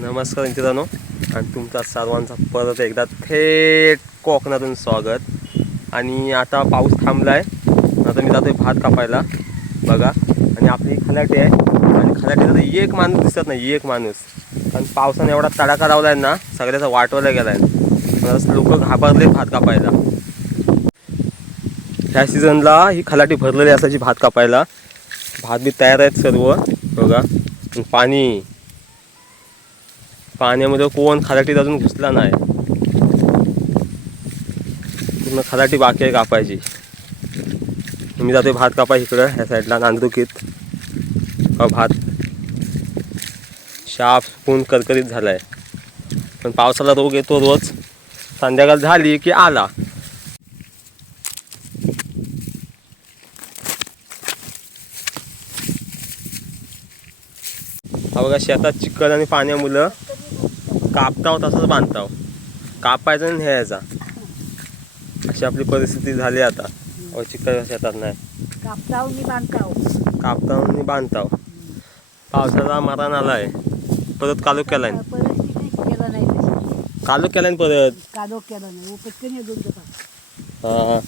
नमस्कार मित्रांनो आणि तुमचा सर्वांचा परत एकदा थेट कोकणातून स्वागत. आणि आता पाऊस थांबला आहे. आता मी जातोय भात कापायला बघा. आणि आपली खलाटी आहे आणि खलाटीला एक माणूस दिसत नाही, एक माणूस. कारण पावसाने एवढा तडाखा लावला आहे ना, सगळ्याचा वाटवला गेला आहे. लोक घाबरले भात कापायला. ह्या सीझनला ही खलाटी भरलेली असायची भात कापायला. भात बी तयार आहेत सर्व बघा. पाण्यामध्ये कोण खलाटीत अजून घुसला नाही. पूर्ण खलाटी बाकी आहे कापायची. मी जातोय भात कापाय इकडं ह्या साईडला नांदुकीत. भात शाप पूर्ण करकरीत झाला आहे. पण पावसाला रोग येतो रोज. संध्याकाळ झाली की आला. हा बघा, शेतात चिखल आणि पाण्यामुळं कापताव तसंच बांधताव. कापायचं आणि न्यायचा अशी आपली परिस्थिती झाली आता. चिखल शेतात नाही, कापताव आणि बांधताव. पावसाचा मरण आलाय. परत कालू केलाय, कालू केलाय परत. कादो केला नाही पटकन हा